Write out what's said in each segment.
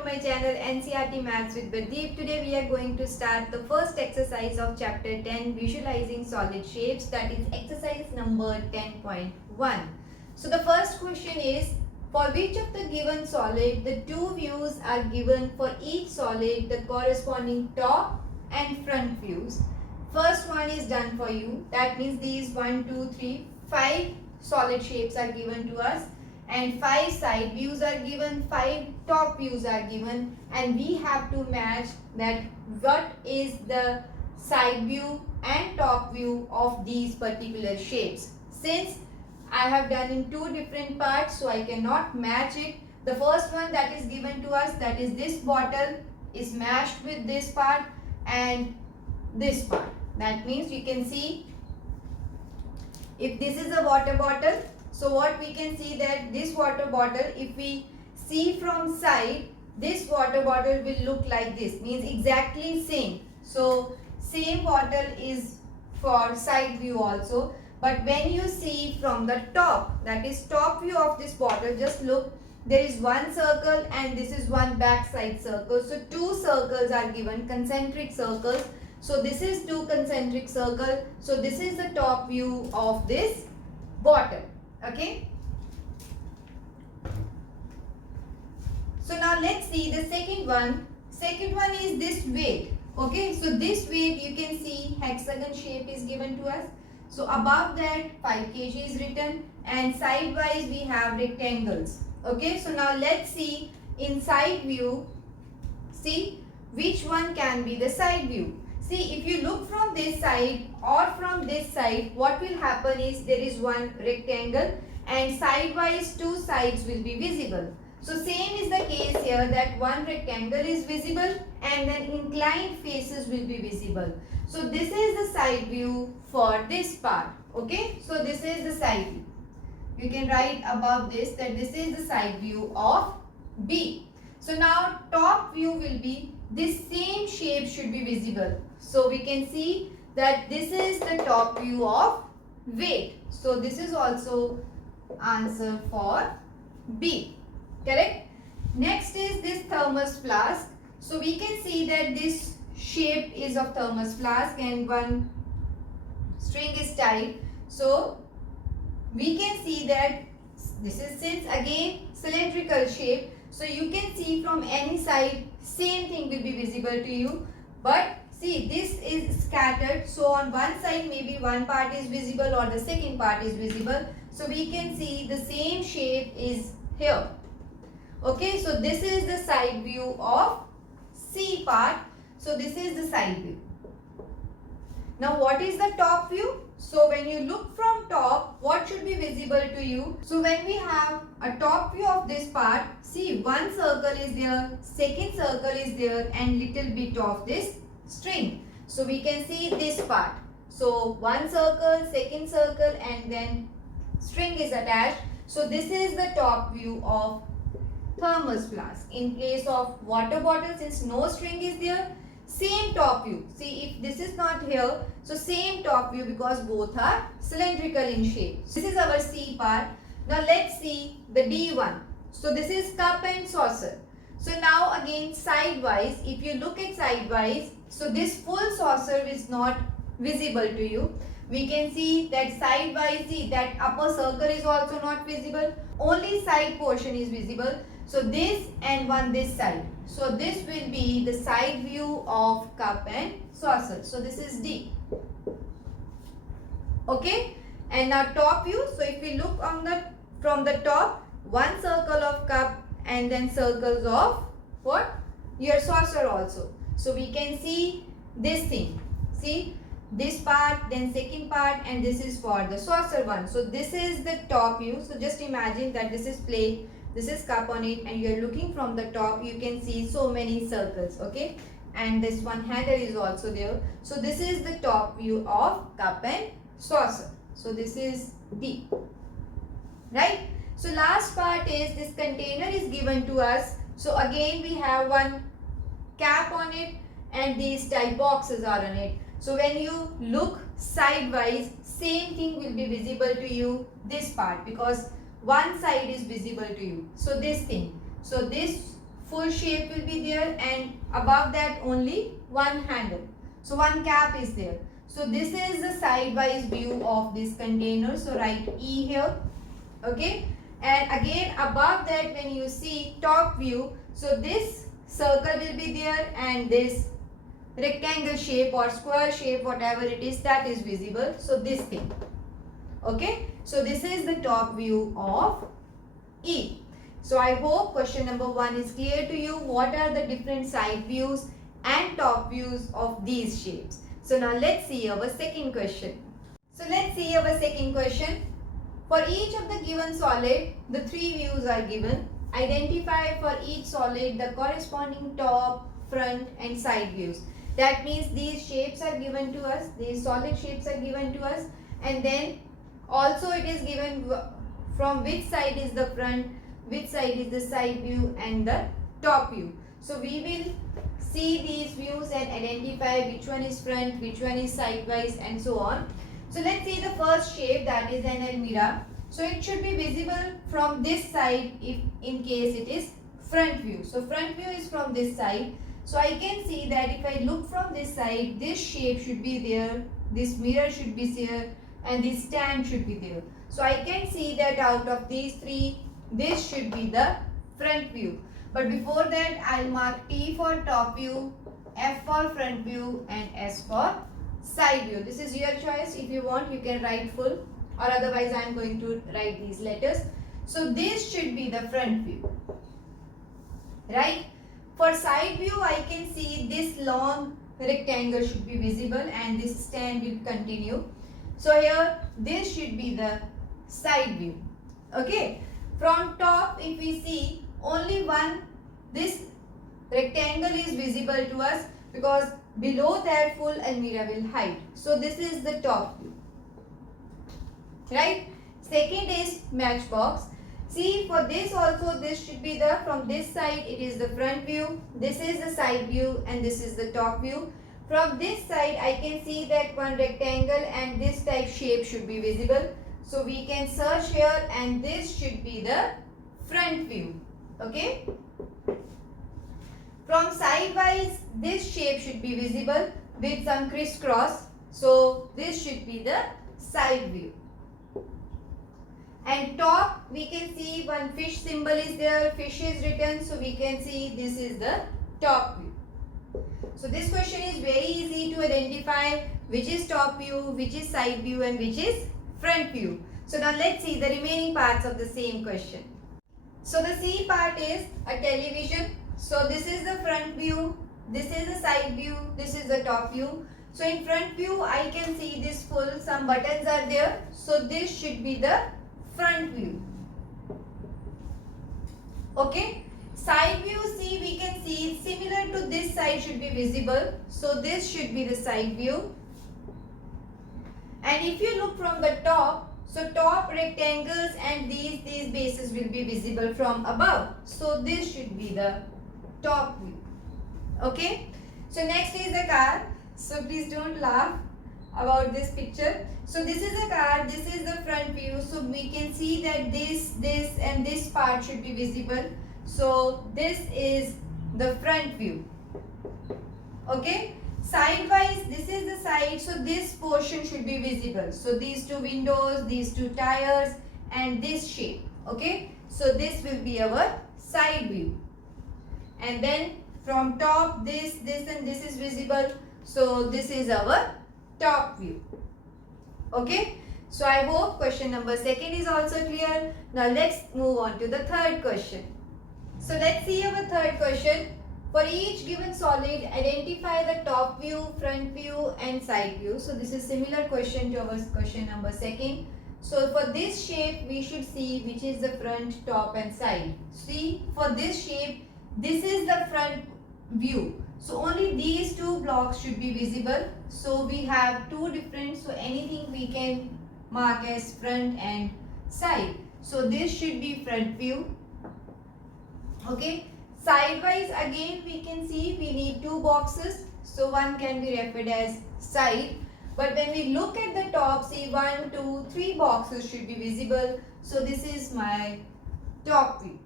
to my channel NCERT Maths with Pradeep. Today we are going to start the first exercise of chapter 10, visualizing solid shapes, that is exercise number 10.1. So the first question is, for which of the given solid the two views are given for each solid, the corresponding top and front views. First one is done for you. That means these 1, 2, 3, 5 solid shapes are given to us. And 5 side views are given, 5 top views are given, and we have to match that what is the side view and top view of these particular shapes. Since I have done in two different parts, so I cannot match it. The first one that is given to us, that is this bottle, is matched with this part and this part. That means you can see, if this is a water bottle, so what we can see that this water bottle, if we see from side, this water bottle will look like this, means exactly same. So same bottle is for side view also. But when you see from the top, that is top view of this bottle, just look, there is one circle and this is one back side circle. So two circles are given, concentric circles. So this is two concentric circle. So this is the top view of this bottle. Okay. So now let's see the second one. Second one is this weight. Okay. So this weight you can see hexagon shape is given to us. So above that 5 kg is written and sidewise we have rectangles. Okay. So now let's see in side view. See which one can be the side view. See, if you look from this side or from this side, what will happen is there is one rectangle and sidewise two sides will be visible. So same is the case here, that one rectangle is visible and then inclined faces will be visible. So this is the side view for this part. Okay. So this is the side view. You can write above this that this is the side view of B. So now top view will be, this same shape should be visible. So we can see that this is the top view of weight. So this is also answer for B. Correct? Next is this thermos flask. So we can see that this shape is of thermos flask and one string is tied. So we can see that this is, since again cylindrical shape, so you can see from any side same thing will be visible to you. But see, this is scattered, so on one side maybe one part is visible or the second part is visible. So we can see the same shape is here. Okay, so this is the side view of C part. So this is the side view. Now what is the top view? So when you look from top, what should be visible to you? So when we have a top view of this part, see one circle is there, second circle is there and little bit of this string. So we can see this part. So one circle, second circle and then string is attached. So this is the top view of thermos flask. In place of water bottle, since no string is there, same top view. See, if this is not here, so same top view because both are cylindrical in shape. This is our C part. Now let's see the D one. So this is cup and saucer. So now again sidewise, if you look at sidewise, so this full saucer is not visible to you. We can see that sidewise, see that upper circle is also not visible. Only side portion is visible. So this and one this side. So this will be the side view of cup and saucer. So this is D. Okay. And now top view. So if we look on the from the top, one circle of cup and then circles of what? Your saucer also. So we can see this thing. See this part, then second part, and this is for the saucer one. So this is the top view. So just imagine that this is plate. This is cup on it and you are looking from the top, you can see so many circles. Okay. And this one handle is also there. So this is the top view of cup and saucer. So this is D. Right. So last part is this container is given to us. So again we have one cap on it and these type boxes are on it. So when you look sidewise, same thing will be visible to you, this part, because one side is visible to you. So this thing. So this full shape will be there, and above that only one handle. So one cap is there. So this is the sidewise view of this container. So write E here. Okay. And again above that, when you see top view, so this circle will be there and this rectangle shape or square shape, whatever it is, that is visible. So this thing. Okay. So this is the top view of E. So I hope question number 1 is clear to you. What are the different side views and top views of these shapes? So now let's see our second question. So let's see our second question. For each of the given solid, the three views are given. Identify for each solid the corresponding top, front and side views. That means these shapes are given to us, these solid shapes are given to us, and then also it is given from which side is the front, which side is the side view and the top view. So we will see these views and identify which one is front, which one is sidewise and so on. So let's see the first shape, that is an almirah. So it should be visible from this side if in case it is front view. So front view is from this side. So I can see that if I look from this side, this shape should be there, this mirror should be here and this stand should be there. So I can see that out of these three, this should be the front view. But before that, I'll mark T for top view, F for front view and S for side view. This is your choice. If you want, you can write full, or otherwise I am going to write these letters. So this should be the front view. Right? For side view, I can see this long rectangle should be visible and this stand will continue. So here, this should be the side view. Okay? From top, if we see, only one, this rectangle is visible to us because below that full almirah will hide. So this is the top view. Right? Second is matchbox. See, for this also, this should be the, from this side it is the front view, this is the side view and this is the top view. From this side I can see that one rectangle and this type shape should be visible. So we can search here and this should be the front view. Okay. From sidewise, this shape should be visible with some crisscross. So this should be the side view. And top, we can see one fish symbol is there, fish is written, so we can see this is the top view. So this question is very easy to identify which is top view, which is side view and which is front view. So now let's see the remaining parts of the same question. So the C part is a television. So this is the front view, this is the side view, this is the top view. So in front view, I can see this full, some buttons are there. So this should be the front view. Okay. Side view, see, we can see it's similar to this side should be visible. So this should be the side view. And if you look from the top, so top rectangles and these bases will be visible from above. So this should be the top view. Okay. So next is the car. So please don't laugh about this picture. So this is a car, this is the front view. So we can see that this and this part should be visible. So this is the front view. Okay. Sidewise, this is the side. So this portion should be visible. So these two windows, these two tires and this shape. Okay. So this will be our side view. And then from top, this and this is visible. So this is our top view. Okay. So I hope question number 2 is also clear. Now let's move on to the third question. So let's see our third question. For each given solid, identify the top view, front view and side view. So this is similar question to our question number 2. So for this shape, we should see which is the front, top and side. See, for this shape, this is the front view. So only these two blocks should be visible. So we have two different, so anything we can mark as front and side. So this should be front view. Okay. Sidewise, again we can see we need two boxes. So one can be referred as side. But when we look at the top, see 1, 2, 3 boxes should be visible. So this is my top view.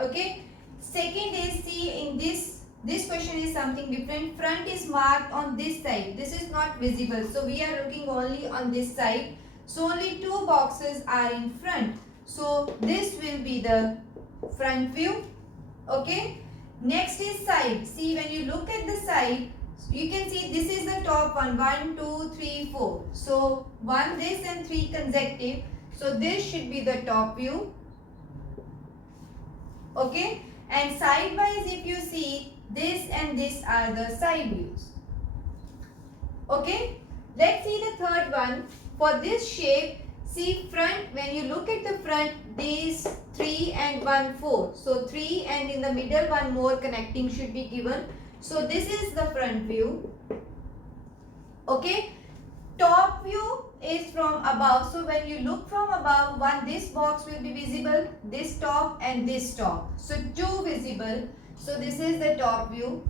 Okay. Second is, see, this question is something different. Front is marked on this side. This is not visible. So we are looking only on this side. So only two boxes are in front. So this will be the front view. Okay. Next is side. See, when you look at the side, you can see this is the top one. 1, 2, 3, 4. So 1 this and 3 consecutive. So this should be the top view. Okay. And side wise, if you see, this and this are the side views. Okay. Let's see the third one. For this shape, see front, when you look at the front, these 3 and 1, 4. So 3 and in the middle one more connecting should be given. So this is the front view. Okay. Top view is from above. So when you look from above, this box will be visible, this top and this top. So two visible. So this is the top view.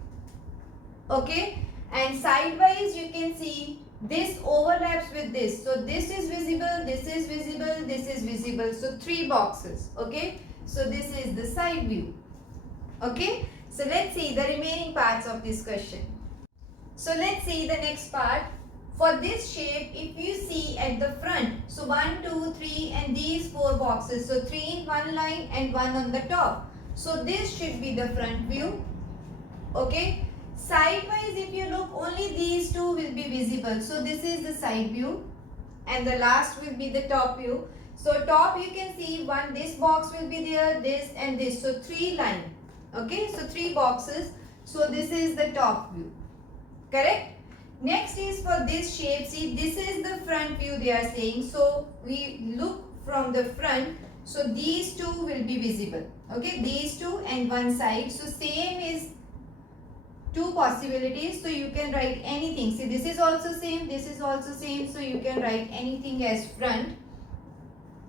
Okay. And sidewise you can see this overlaps with this. So this is visible, this is visible, this is visible. So three boxes. Okay. So this is the side view. Okay. So let's see the remaining parts of this question. So let's see the next part. For this shape, if you see at the front, so 1, 2, 3 and these 4 boxes. So 3 in one line and 1 on the top. So this should be the front view. Okay. Sidewise, if you look, only these two will be visible. So this is the side view and the last will be the top view. So top you can see this box will be there, this and this. So 3 line. Okay. So 3 boxes. So this is the top view. Correct? Next is for this shape. See, this is the front view they are saying. So we look from the front. So these two will be visible. Okay. These two and one side. So same is two possibilities. So you can write anything. See, this is also same. This is also same. So you can write anything as front.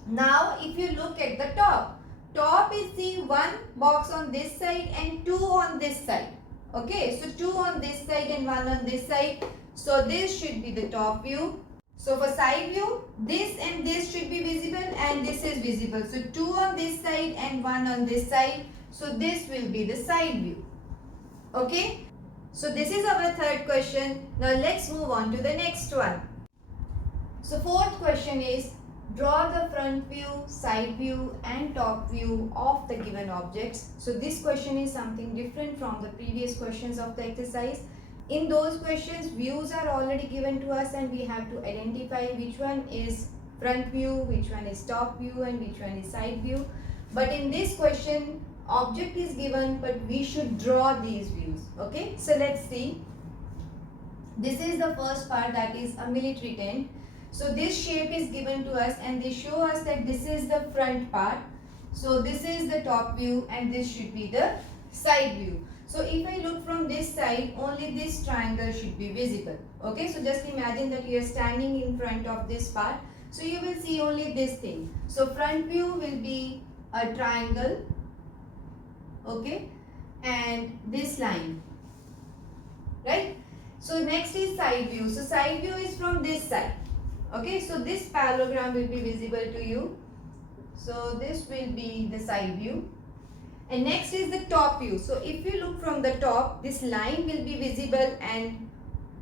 Now if you look at the top. Top is the one box on this side and two on this side. Okay, so 2 on this side and 1 on this side. So this should be the top view. So for side view, this and this should be visible and this is visible. So 2 on this side and 1 on this side. So this will be the side view. Okay. So this is our third question. Now let's move on to the next one. So fourth question is, draw the front view, side view and top view of the given objects. So this question is something different from the previous questions of the exercise. In those questions, views are already given to us and we have to identify which one is front view, which one is top view and which one is side view. But in this question, object is given but we should draw these views. Okay, so let's see. This is the first part, that is a military tent. So this shape is given to us and they show us that this is the front part. So this is the top view and this should be the side view. So if I look from this side, only this triangle should be visible. Okay, so just imagine that you are standing in front of this part. So you will see only this thing. So front view will be a triangle. Okay, and this line. Right. So next is side view. So side view is from this side. Okay, so this parallelogram will be visible to you. So this will be the side view. And next is the top view. So if you look from the top, this line will be visible and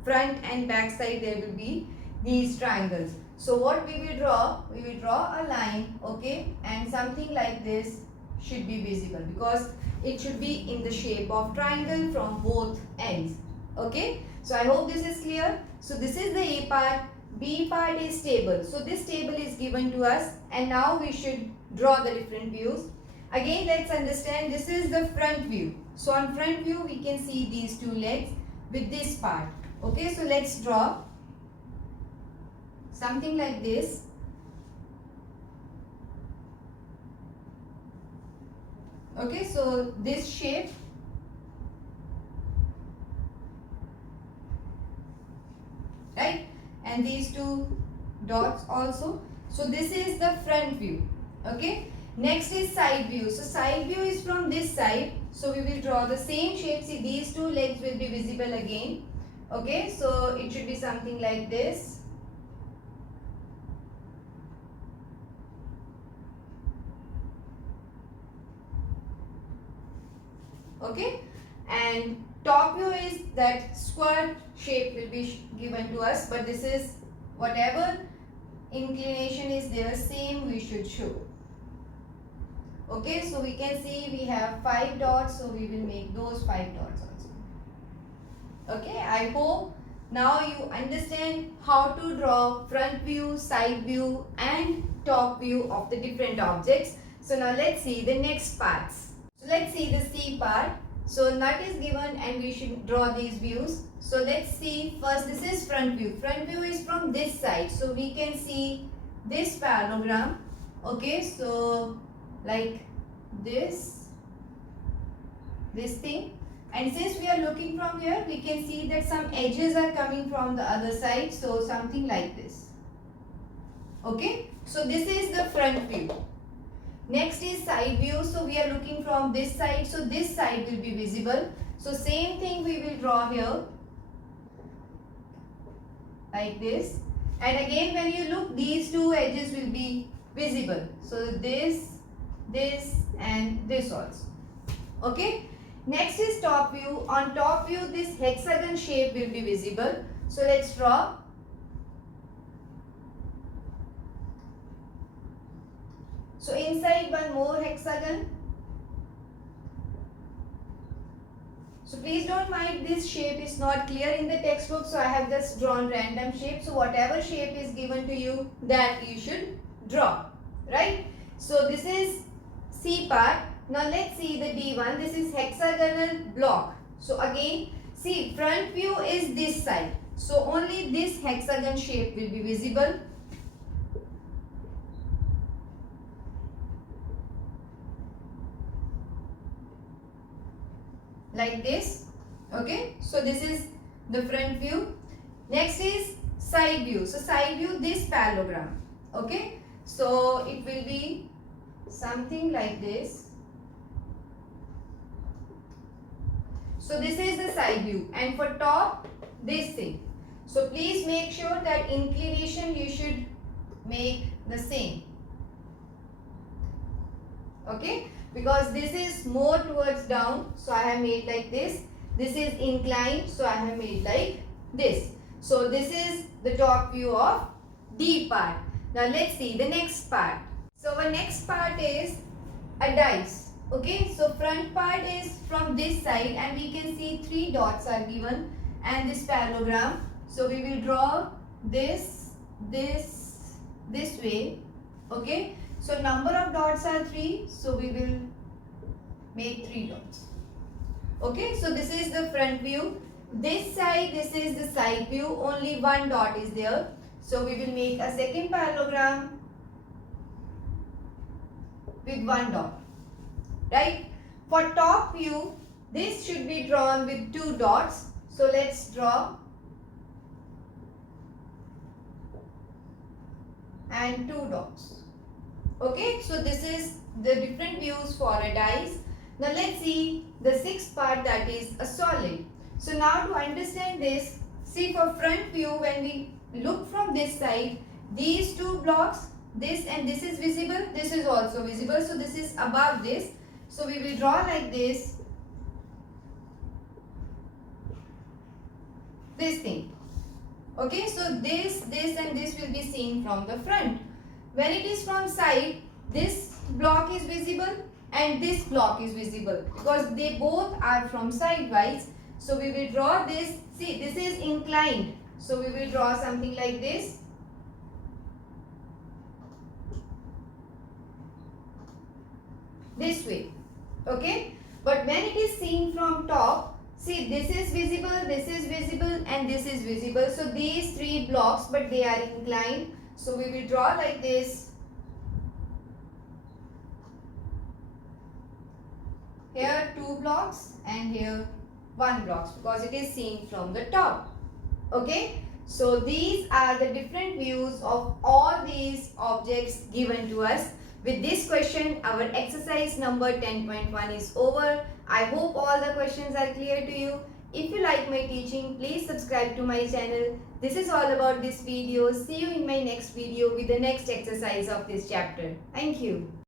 front and back side there will be these triangles. So what we will draw? We will draw a line, okay, and something like this should be visible because it should be in the shape of triangle from both ends. Okay, so I hope this is clear. So this is the A part. B part is table. So this table is given to us and now we should draw the different views. Again, let's understand this is the front view. So on front view we can see these two legs with this part. Okay, so let's draw something like this. Okay, so this shape. Right? And these two dots also. So this is the front view. Okay. Next is side view. So side view is from this side. So we will draw the same shape. See, these two legs will be visible again. Okay. So it should be something like this. Okay. And top view is that square shape will be given to us, but this is whatever inclination is there, same we should show. Okay, so we can see we have 5 dots, so we will make those 5 dots also. Okay, I hope now you understand how to draw front view, side view and top view of the different objects. So now let's see the next parts. So let's see the C part. So nut is given and we should draw these views. So let's see first, this is front view. Front view is from this side. So we can see this parallelogram. Okay, so like this thing. And since we are looking from here, we can see that some edges are coming from the other side. So something like this. Okay, so this is the front view. Next is side view. So we are looking from this side. So this side will be visible. So same thing we will draw here. Like this. And again when you look, these two edges will be visible. So this and this also. Okay. Next is top view. On top view, this hexagon shape will be visible. So let's draw. So inside one more hexagon. So please don't mind, this shape is not clear in the textbook. So I have just drawn random shape. So whatever shape is given to you, that you should draw. Right? So this is C part. Now let's see the D1. This is hexagonal block. So again, see, front view is this side. So only this hexagon shape will be visible. Like this. Okay. So this is the front view. Next is side view. So side view, this parallelogram. Okay. So it will be something like this. So this is the side view, and for top, this thing. So please make sure that inclination you should make the same. Okay, because this is more towards down, so I have made like this. This is inclined, so I have made like this. So this is the top view of D part. Now let's see the next part. So our next part is a dice. Okay, so front part is from this side and we can see 3 dots are given and this parallelogram. So we will draw this way. Okay, so number of dots are 3, so we will make 3 dots. Okay, so this is the front view. This side, this is the side view, only 1 dot is there. So we will make a second parallelogram with 1 dot. Right? For top view, this should be drawn with 2 dots. So let's draw. And 2 dots. Okay, so this is the different views for a dice. Now let's see the 6th part, that is a solid. So now to understand this, see for front view, when we look from this side, these 2 blocks, this and this is visible, this is also visible. So this is above this. So we will draw like this thing. Okay, so this and this will be seen from the front. When it is from side, this block is visible and this block is visible because they both are from sidewise. So we will draw this. See, this is inclined. So we will draw something like this. This way. Okay, but when it is seen from top, see, this is visible and this is visible. So these 3 blocks, but they are inclined. So we will draw like this. Here 2 blocks and here 1 block because it is seen from the top. Okay, so these are the different views of all these objects given to us. With this question, our exercise number 10.1 is over. I hope all the questions are clear to you. If you like my teaching, please subscribe to my channel. This is all about this video. See you in my next video with the next exercise of this chapter. Thank you.